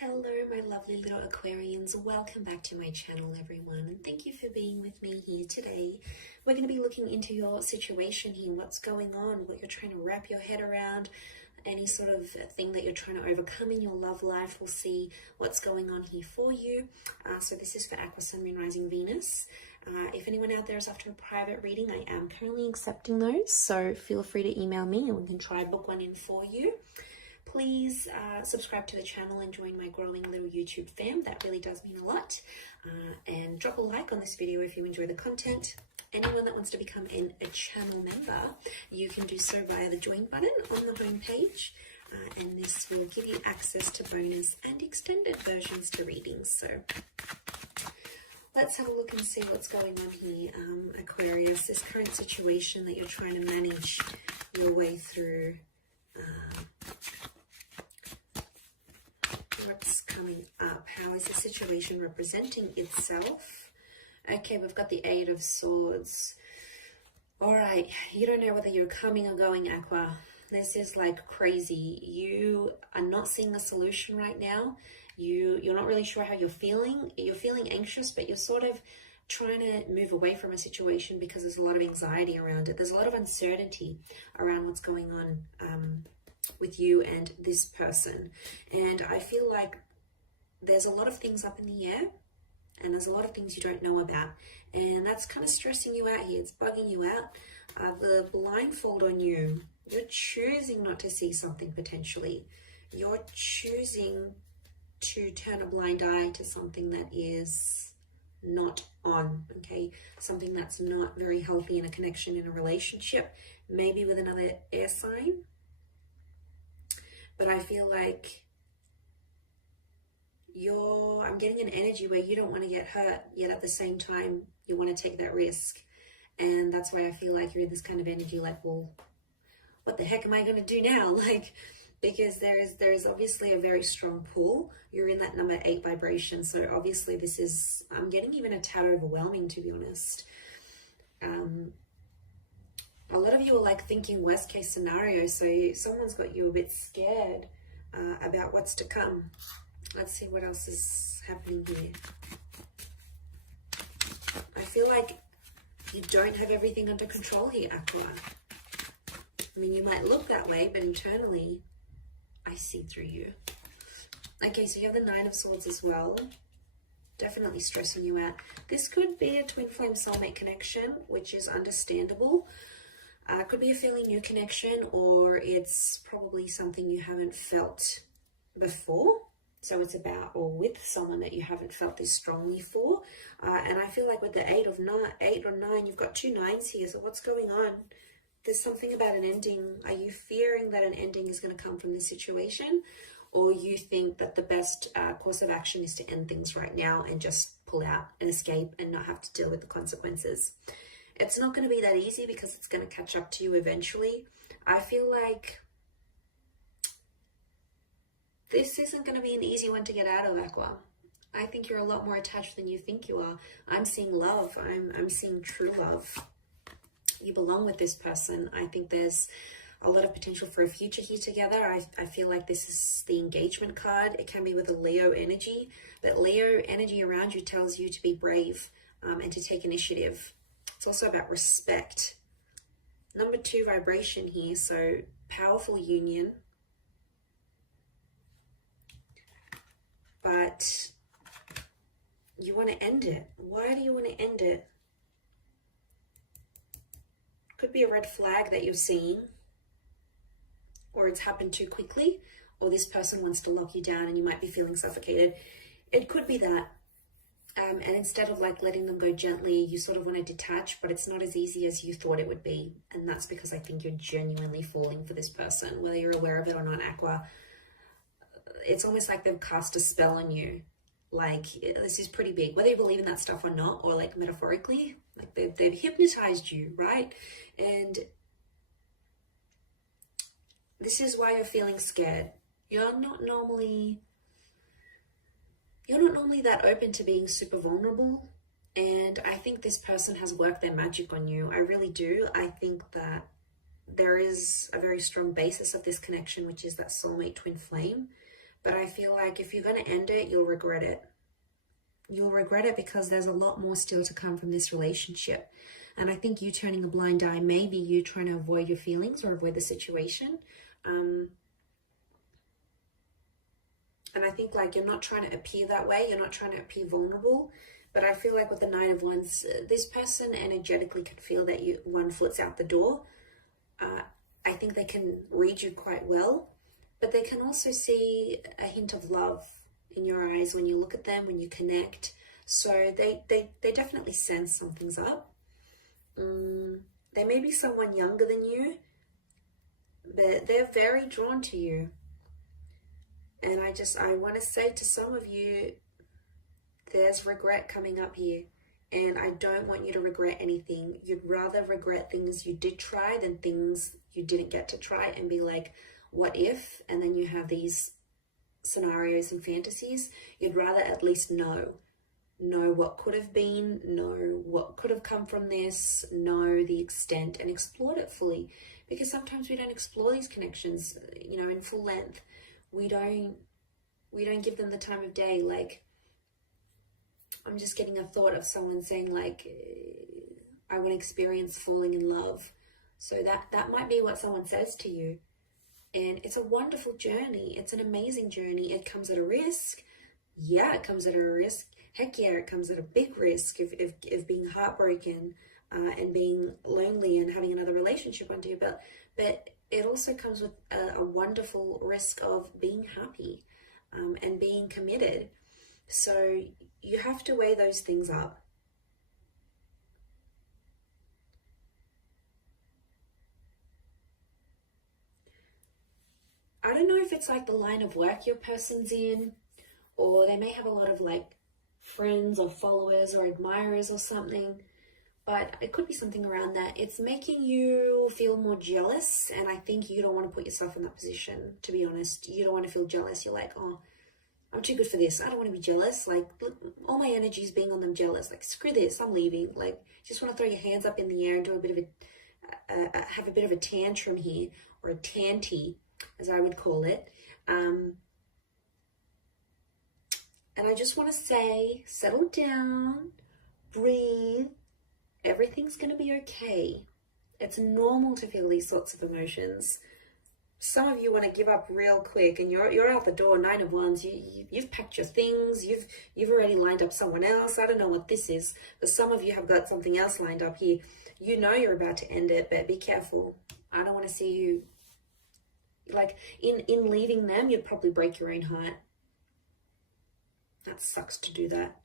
Hello, my lovely little Aquarians. Welcome back to my channel, everyone, and thank you for being with me here today. We're going to be looking into your situation here, what's going on, what you're trying to wrap your head around, any sort of thing that you're trying to overcome in your love life. We'll see what's going on here for you. So this is for Aqua, Sun, Moon, Rising, Venus. If anyone out there is after a private reading, I am currently accepting those, so feel free to email me and we can try book one in for you. Please subscribe to the channel and join my growing little YouTube fam. That really does mean a lot. And drop a like on this video if you enjoy the content. Anyone that wants to become a channel member, you can do so via the join button on the home page. And this will give you access to bonus and extended versions to readings. So let's have a look and see what's going on here. Aquarius, this current situation that you're trying to manage your way through. What's coming up? How is the situation representing itself? Okay, we've got the Eight of Swords. All right, you don't know whether you're coming or going, Aqua. This is like crazy. You are not seeing a solution right now. You're not really sure how you're feeling. You're feeling anxious, but you're sort of trying to move away from a situation because there's a lot of anxiety around it. There's a lot of uncertainty around what's going on with you and this person. And I feel like there's a lot of things up in the air and there's a lot of things you don't know about. And that's kind of stressing you out here. It's bugging you out. The blindfold on you, you're choosing not to see something potentially. You're choosing to turn a blind eye to something that is not on, okay? Something that's not very healthy in a connection, in a relationship, maybe with another air sign. But I feel like I'm getting an energy where you don't want to get hurt, yet at the same time, you want to take that risk. And that's why I feel like you're in this kind of energy like, well, what the heck am I going to do now? Like, because there's obviously a very strong pull. You're in that number 8 vibration. So obviously this is, I'm getting even a tad overwhelming, to be honest. A lot of you are like thinking worst case scenario. So someone's got you a bit scared about what's to come. Let's see what else is happening here. I feel like you don't have everything under control here, Aqua. I mean, you might look that way, but internally, I see through you. Okay, so you have the Nine of Swords as well. Definitely stressing you out. This could be a twin flame soulmate connection, which is understandable. Could be a fairly new connection, or it's probably something you haven't felt before. So it's about or with someone that you haven't felt this strongly for. And I feel like with the eight or nine, you've got 2 9s here. So what's going on? There's something about an ending. Are you fearing that an ending is going to come from this situation? Or you think that the best course of action is to end things right now and just pull out and escape and not have to deal with the consequences? It's not going to be that easy because it's going to catch up to you eventually. I feel like this isn't going to be an easy one to get out of, Aqua. I think you're a lot more attached than you think you are. I'm seeing love. I'm seeing true love. You belong with this person. I think there's a lot of potential for a future here together. I feel like this is the engagement card. It can be with a Leo energy, but Leo energy around you tells you to be brave and to take initiative. It's also about respect. Number 2 vibration here, so powerful union. But you want to end it. Why do you want to end it? Could be a red flag that you're seeing, or it's happened too quickly, or this person wants to lock you down and you might be feeling suffocated. It could be that. And instead of like letting them go gently, you sort of want to detach, but it's not as easy as you thought it would be. And that's because I think you're genuinely falling for this person, whether you're aware of it or not, Aqua. It's almost like they've cast a spell on you. Like, this is pretty big, whether you believe in that stuff or not, or like metaphorically, like they've hypnotized you, right? And this is why you're feeling scared. You're not normally that open to being super vulnerable. And I think this person has worked their magic on you. I really do. I think that there is a very strong basis of this connection, which is that soulmate twin flame. But I feel like if you're going to end it, you'll regret it. You'll regret it because there's a lot more still to come from this relationship. And I think you turning a blind eye, maybe you trying to avoid your feelings or avoid the situation. And I think like you're not trying to appear that way. You're not trying to appear vulnerable. But I feel like with the Nine of Wands, this person energetically can feel that one foot's out the door. I think they can read you quite well. But they can also see a hint of love in your eyes when you look at them, when you connect. So they definitely sense something's up. They may be someone younger than you, but they're very drawn to you. And I want to say to some of you, there's regret coming up here. And I don't want you to regret anything. You'd rather regret things you did try than things you didn't get to try and be like, what if? And then you have these scenarios and fantasies. You'd rather at least know what could have been, know what could have come from this, know the extent and explore it fully. Because sometimes we don't explore these connections, in full length. We don't give them the time of day. Like, I'm just getting a thought of someone saying like, I want to experience falling in love. So that might be what someone says to you. And it's a wonderful journey. It's an amazing journey. It comes at a risk. Yeah, it comes at a risk. Heck yeah, it comes at a big risk of being heartbroken and being lonely and having another relationship under your belt. But it also comes with a wonderful risk of being happy and being committed. So you have to weigh those things up. I don't know if it's like the line of work your person's in, or they may have a lot of like friends or followers or admirers or something, but it could be something around that. It's making you feel more jealous, and I think you don't want to put yourself in that position, to be honest. You don't want to feel jealous. You're like, oh, I'm too good for this. I don't want to be jealous. Like, all my energy is being on them jealous. Like, screw this, I'm leaving. Like, just want to throw your hands up in the air and do a bit of have a bit of a tantrum here, or a tanty, as I would call it. And I just want to say, settle down, breathe. Everything's going to be okay. It's normal to feel these sorts of emotions. Some of you want to give up real quick, and you're out the door. Nine of Wands. You've packed your things. You've already lined up someone else. I don't know what this is, but some of you have got something else lined up here. You know you're about to end it, but be careful. I don't want to see you. Like, in leaving them, you'd probably break your own heart. That sucks to do that.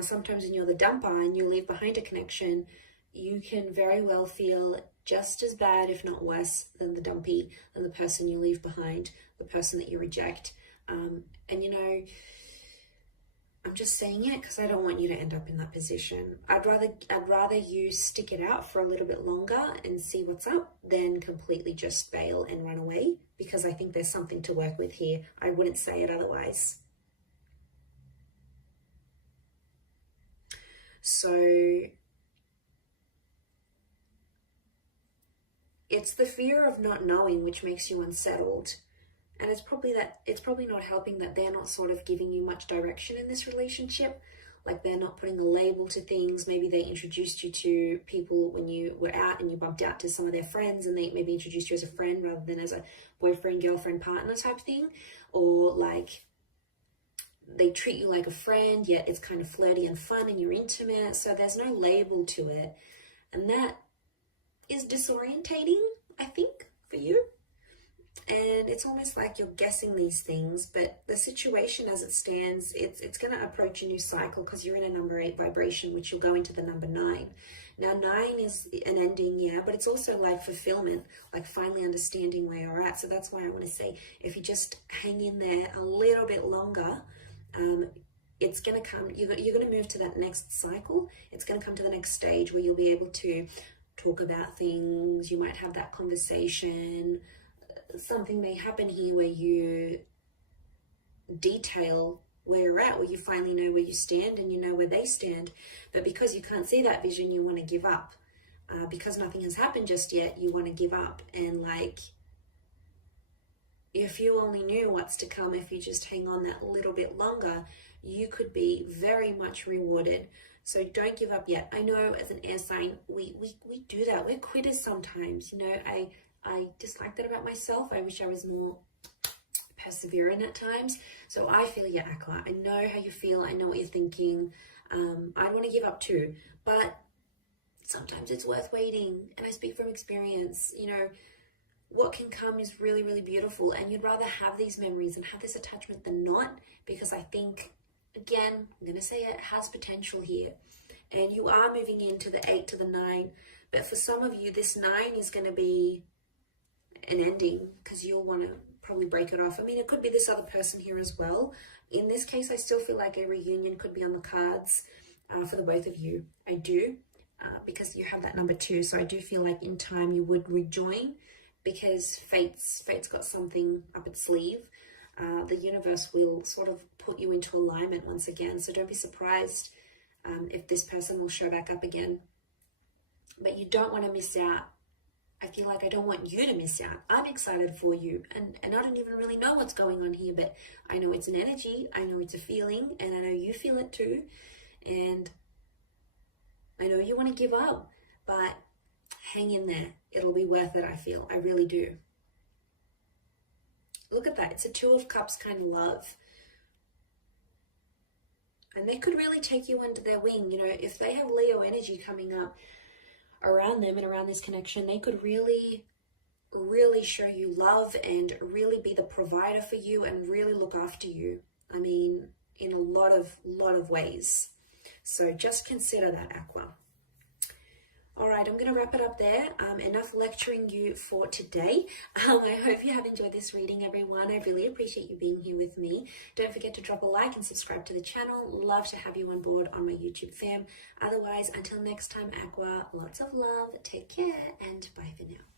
Sometimes when you're the dumper and you leave behind a connection, you can very well feel just as bad, if not worse, than the dumpy, than the person you leave behind, the person that you reject. And I'm just saying it because I don't want you to end up in that position. I'd rather you stick it out for a little bit longer and see what's up than completely just bail and run away, because I think there's something to work with here. I wouldn't say it otherwise. So it's the fear of not knowing which makes you unsettled. And it's probably not helping that they're not sort of giving you much direction in this relationship. Like, they're not putting a label to things. Maybe they introduced you to people when you were out and you bumped out to some of their friends, and they maybe introduced you as a friend rather than as a boyfriend, girlfriend, partner type thing. Or like, they treat you like a friend, yet it's kind of flirty and fun and you're intimate. So there's no label to it. And that is disorientating, I think, for you. And it's almost like you're guessing these things, but the situation as it stands, it's going to approach a new cycle because you're in a number 8 vibration, which you'll go into the number 9. Now, 9 is an ending, yeah, but it's also like fulfillment, like finally understanding where you're at. So that's why I want to say, if you just hang in there a little bit longer, it's going to come, you're going to move to that next cycle. It's going to come to the next stage where you'll be able to talk about things. You might have that conversation. Something may happen here where you detail where you're at, where you finally know where you stand and you know where they stand. But because you can't see that vision, you want to give up. Because nothing has happened just yet, you want to give up and like if you only knew what's to come, if you just hang on that little bit longer, you could be very much rewarded. So don't give up yet. I know as an air sign, we do that. We're quitters sometimes. You know, I dislike that about myself. I wish I was more perseverant at times. So I feel you, Aqua. I know how you feel. I know what you're thinking. I don't want to give up too, but sometimes it's worth waiting. And I speak from experience. You know, what can come is really, really beautiful, and you'd rather have these memories and have this attachment than not, because I think, again, I'm going to say it has potential here. And you are moving into the 8 to the 9, but for some of you, this 9 is going to be an ending because you'll want to probably break it off. I mean, it could be this other person here as well. In this case, I still feel like a reunion could be on the cards for the both of you. I do, because you have that number 2. So I do feel like in time you would rejoin, because fate's got something up its sleeve. The universe will sort of put you into alignment once again. So don't be surprised if this person will show back up again. But you don't want to miss out. I feel like I don't want you to miss out. I'm excited for you. And I don't even really know what's going on here, but I know it's an energy. I know it's a feeling, and I know you feel it too. And I know you want to give up, but hang in there. It'll be worth it, I feel. I really do. Look at that. It's a 2 of Cups kind of love. And they could really take you under their wing. You know, if they have Leo energy coming up around them and around this connection, they could really, really show you love and really be the provider for you and really look after you. I mean, in a lot of ways. So just consider that, Aqua. All right, I'm going to wrap it up there. Enough lecturing you for today. I hope you have enjoyed this reading, everyone. I really appreciate you being here with me. Don't forget to drop a like and subscribe to the channel. Love to have you on board on my YouTube fam. Otherwise, until next time, Aqua, lots of love, take care, and bye for now.